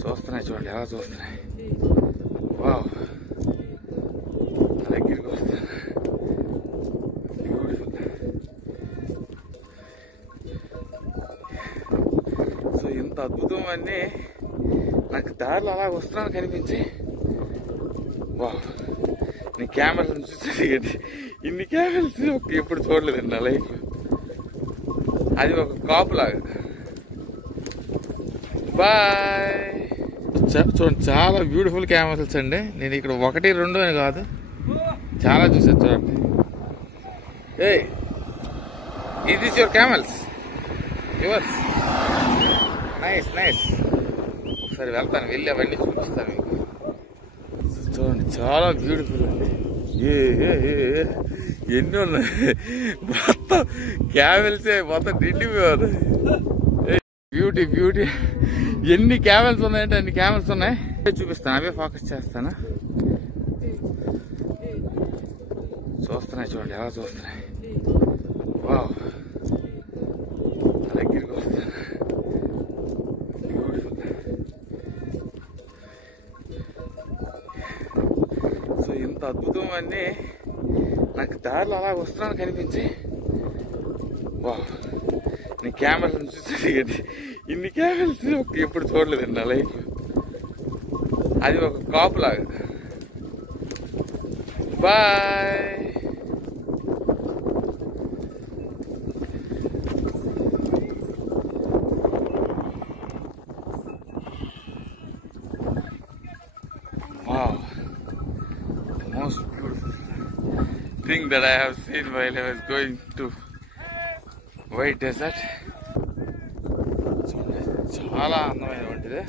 చూస్తున్నాయి చూడండి, ఎలా చూస్తున్నాయి. వావ్, దగ్గరికి వస్తాను. బ్యూటిఫుల్. సో ఇంత అద్భుతం అన్నీ నాకు దారిలో అలా వస్తున్నాను కనిపించి, వావ్, నీ కెమెరా చూసి ఇన్ని కెమెరాస్ ఎప్పుడు చూడలేదండి నా లైఫ్. అది ఒక కాపులాగా. బాయ్. చూడండి, చాలా బ్యూటిఫుల్ కెమెరాస్ అండి. నేను ఇక్కడ 1, 2 అని కాదు, చాలా చూసాను. చూడండి, A is this your cameras? Yours? Nice nice. ఒకసారి వెళ్తాను, వెళ్ళి అవన్నీ చూపిస్తాను మీకు. చూడండి, చాలా బ్యూటిఫుల్ అండి. ఎన్ని ఉన్నాయి మొత్తం క్యామెల్సే, మొత్తం నిండిపోయారు. Beauty beauty. ఎన్ని క్యామెల్స్ ఉన్నాయంటే అన్ని క్యామెల్స్ ఉన్నాయి. చూపిస్తాను, అవే ఫోకస్ చేస్తాను. చూస్తున్నాయి చూడండి, ఎలా చూస్తున్నాయి. వావ్, దగ్గరికి వస్తాను. బ్యూటిఫుల్. సో ఇంత అద్భుతం అన్నీ నాకు దారిలో అలా వస్తున్నాను కనిపించి, వావ్, నీ కెమెరాలను చూసి ఇన్ని కెమెరాస్ ఎప్పుడు చూడలేదండి నా లైఫ్. అది ఒక కాపులాగా. Bye. Wow, the most beautiful thing that I have seen while I was going to White Desert. చాలా అందమైనటువంటిది.